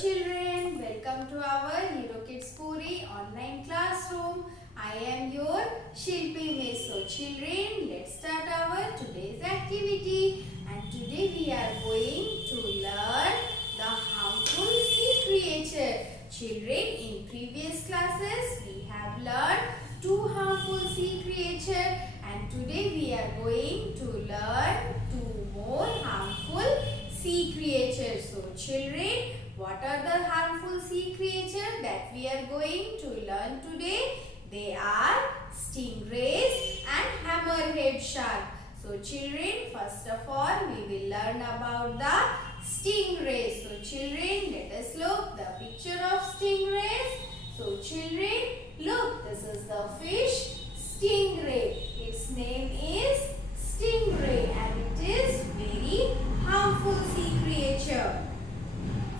children, welcome to our Hero Kids Puri online classroom. I am your Shilpi Miss. So children, let's start our today's activity. And today we are going to learn the harmful sea creature. Children, in previous classes we have learned two harmful sea creatures, and today we are going to learn two more harmful sea creatures. So children, what are the harmful sea creatures that we are going to learn today? They are stingrays and hammerhead shark. So children, first of all we will learn about the stingrays. So children, let us look the picture of stingrays. So children, look, this is the fish stingray. Its name is stingray and it is very harmful sea creature.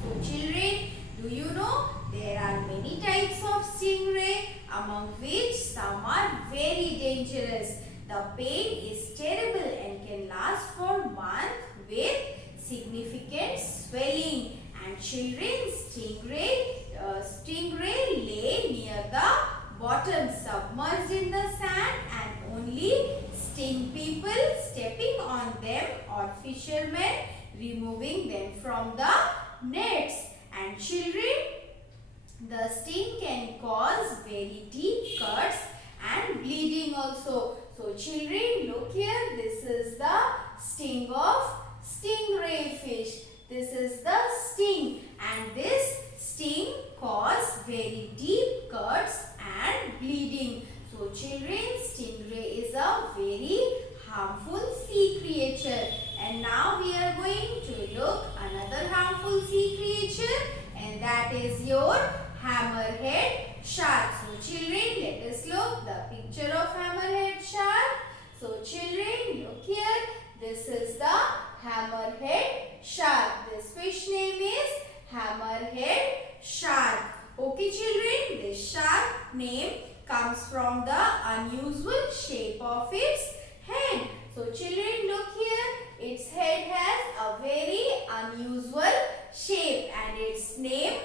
So children, do you know there are many types of stingray, among which some are very dangerous. The pain is terrible and can last for months with significant swelling. And children, stingray lay near the bottom, submerged in the sand, and only sting people stepping on them or fishermen removing them from the nets. And children, the sting can cause very deep cuts and bleeding also. So children, look here, this is the sting of stingray fish. This is the sting, and this sting cause very deep cuts and bleeding. So children, stingray is a very harmful sea creature. And now we are going to look another harmful sea creature, and that is your hammerhead shark. So children, let us look the picture of hammerhead shark. So children, look here, this is the hammerhead shark. This fish name is hammerhead shark. Okay children, this shark name comes from the unusual shape of its head. So children, look here, its head has a very unusual shape and its name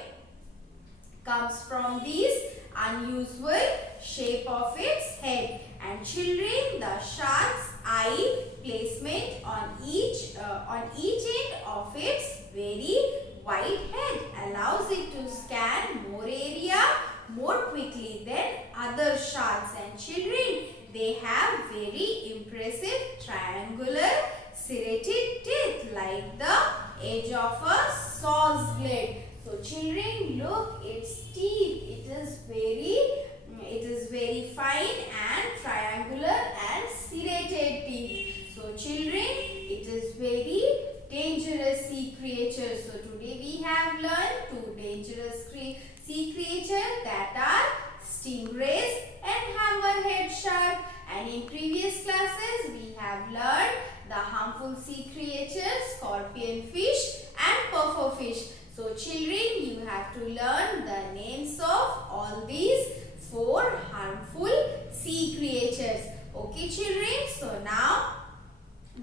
comes from this unusual shape of its head. And children, the shark's eye placement on each end of its very wide head allows it to scan more area more quickly than other sharks. And children, they have very impressive triangular serrated teeth like the edge of a saw's blade. So children, look, its teeth, it is very fine and triangular and serrated teeth. So children, it is very dangerous sea creature. So today we have learned two dangerous sea creatures, that are stingrays and hammerhead shark. And in previous classes we have learned the harmful sea creatures, scorpion fish and puffer fish. So children, you have to learn the names of all these four harmful sea creatures. Okay children, so now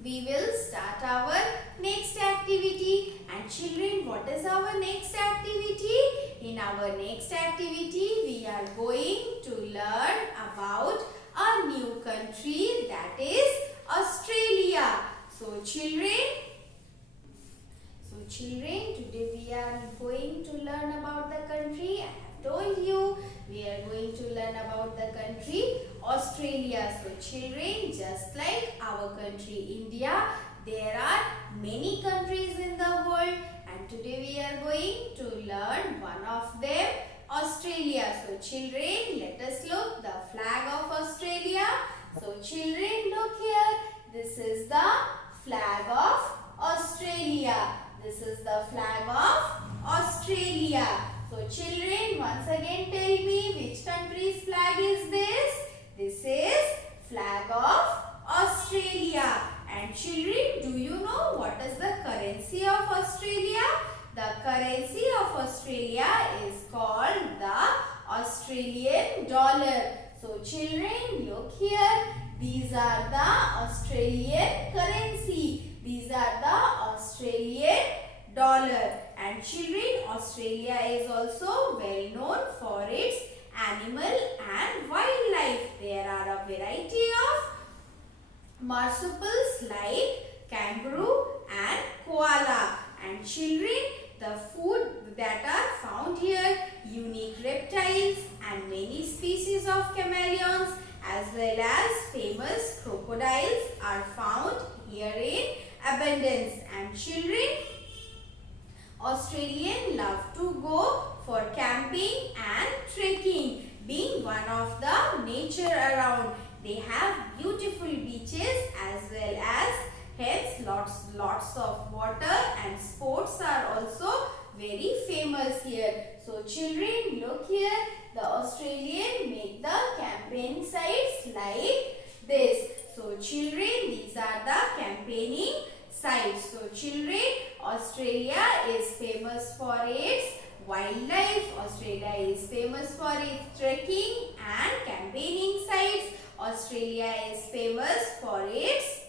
we will start our next activity. And children, what is our next activity? In our next activity, we are going to learn about a new country, that is Australia. So children, today we are going to learn about the country. I have told you we are going to learn about the country Australia. So children, just like our country India, there are many countries in the world, and today we are going to learn one of them, Australia. So children, let us look the flag of Australia. So children, look here, this is the flag of Australia. This is the flag of Australia. So children, once again tell me, which country's flag is this? This is flag of Australia. And children, do you know what is the currency of Australia? The currency of Australia is called the Australian dollar. So children, look here, these are the Australian currency. These are the Australian dollar. And children, Australia is also well known for its animal and wildlife. There are a variety of marsupials like kangaroo and koala. And children, the food that are found here, unique reptiles and many species of chameleons as well as famous crocodiles are found here in abundance. And children, Australians love to go for camping and trekking, being one of the nature around. They have beautiful beaches as well as hence lots of water, and sports are also very famous here. So children, look here, the Australian make the campaign sites like this. So children, these are the campaigning sites. So children, Australia is famous for its wildlife. Australia is famous for its trekking and campaigning sites. Australia is famous for its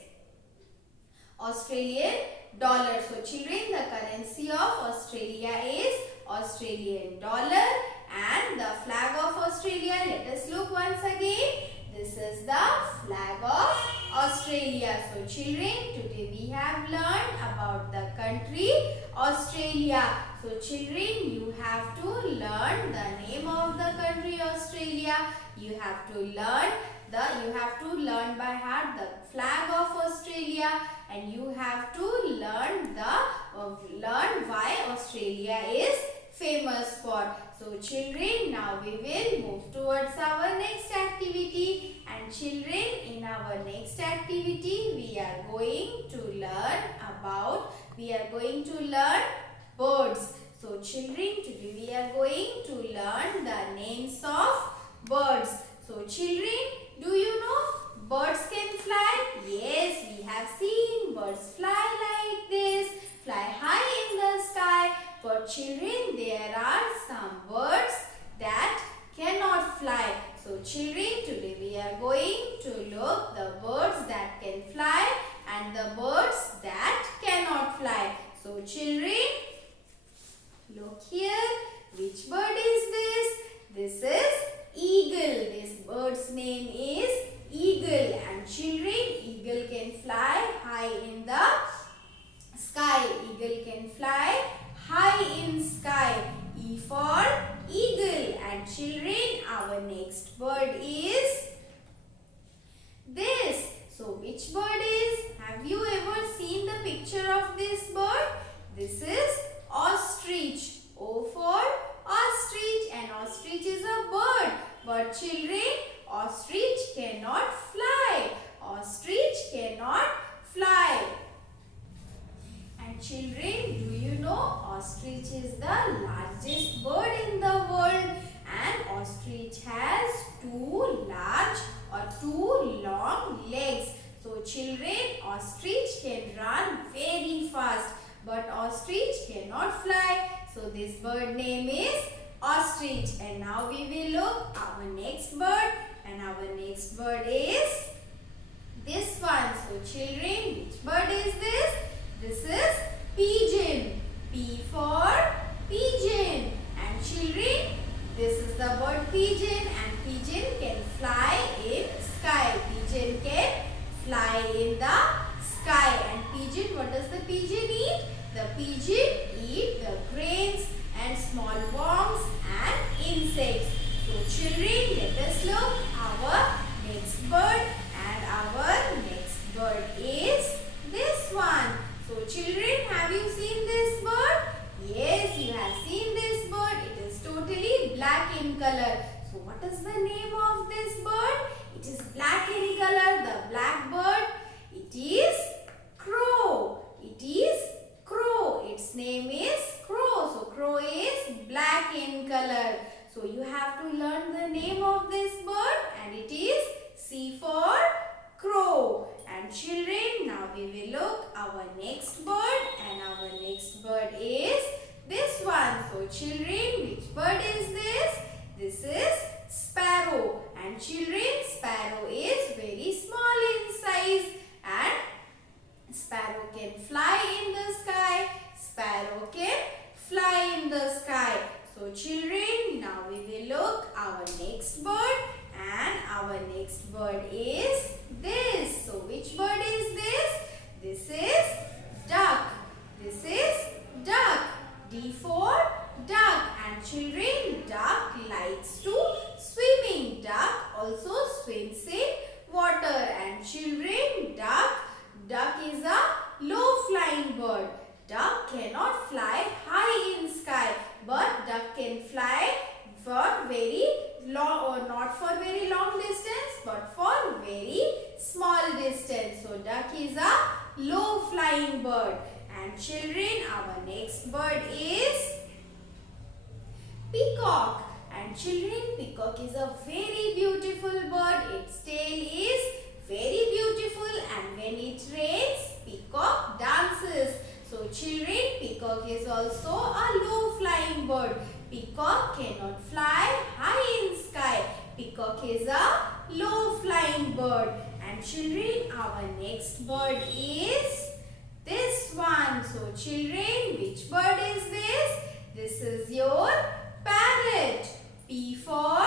Australian dollar. So children, the currency of Australia is Australian dollar, and the flag of Australia, let us look once again. This is the flag of Australia. So children, today we have learned about the country Australia. So children, you have to learn the name of the country Australia. You have to learn by heart the flag of Australia, and you have to learn why Australia is famous for. So children, now we will move towards our next activity. And children, in our next activity we are going to learn birds. So children, today we are going to learn the names of birds. So children, do you know birds can fly? Yes, we have seen birds fly like this, fly high in the sky. For children, there are some birds that cannot fly. So children, today we are going to look the birds that can fly and the birds that cannot fly. So children, look here. Which bird is this? This is eagle. This bird's name is eagle. And children, eagle can fly high in the sky. Eagle can fly high in sky. E for eagle. And children, our next bird is this. So which bird is? Have you ever seen the picture of this bird? This is ostrich. O for ostrich, and ostrich is a bird. But children, ostrich cannot fly. Ostrich cannot fly. And children, do you know ostrich is the largest bird in the world, and ostrich has two long legs. So children, ostrich can run very fast, but ostrich cannot fly. So this bird name is ostrich. And now we will look our next bird, and our next bird is this one. So children, which bird is this? This is pigeon. P for pigeon. And children, this is the bird pigeon, and pigeon can fly in sky. Pigeon can fly in the sky. And pigeon, what does the pigeon eat? The pigeon eat the grains and small worms and insects. So children, let us look our next bird, and our next bird is this one. So children, have you seen this bird? Yes, you have seen this bird. It is totally black in color. So what is the name of this bird? It is black in color, the black bird. It is crow. It is crow. Its name is crow. So crow is black in color. So you have to learn the name of this bird, and it is C for crow. And children, now we will look our next bird, and our next bird is this one. So children, which bird is this? This is sparrow. And children, sparrow is very small in size, and sparrow can fly in the sky. Sparrow can fly in the sky. So children, now we will look our next bird, and our next bird is this. So which bird is this? This is duck. This is duck. D for duck. And children, duck likes to swimming. Duck also swims in water. And children, duck is a low flying bird. Duck cannot fly high in sky, but duck can fly for very long, or not for very long distance, but for very small distance. So duck is a low flying bird. And children, our next bird is peacock. And children, peacock is a very beautiful bird. Its tail is very beautiful, and when it rains, peacock dances. So children, peacock is also a low flying bird. Peacock cannot fly high in sky. Peacock is a low flying bird. And children, our next bird is this one. So children, which bird is this? This is your parrot. P for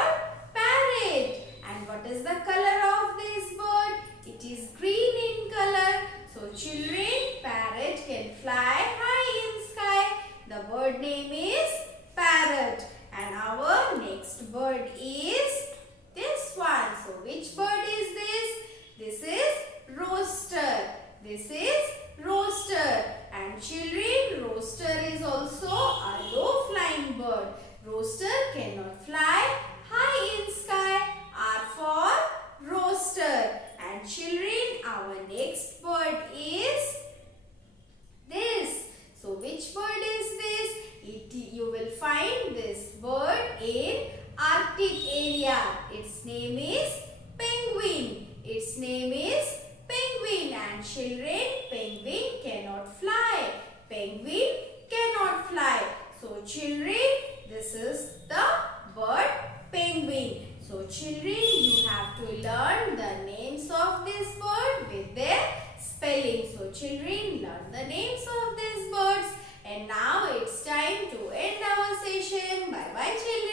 parrot. And what is the color of this bird? It is green in color. So children, parrot can fly high in sky. The bird name is parrot. And our next bird is this one. So which bird is this? This is rooster. This is rooster. And children, rooster is also a low flying bird. Rooster cannot fly high in sky. R for rooster. And children, our next bird is this. So which bird is this? You will find this bird in Arctic area. Its name is penguin. Its name is penguin. And children, penguin cannot fly. Penguin cannot fly. So children, this is the bird penguin. So children, you have to learn the names of this bird with their spelling. So children, learn the names of these birds. And now it's time to end our session. Bye bye children.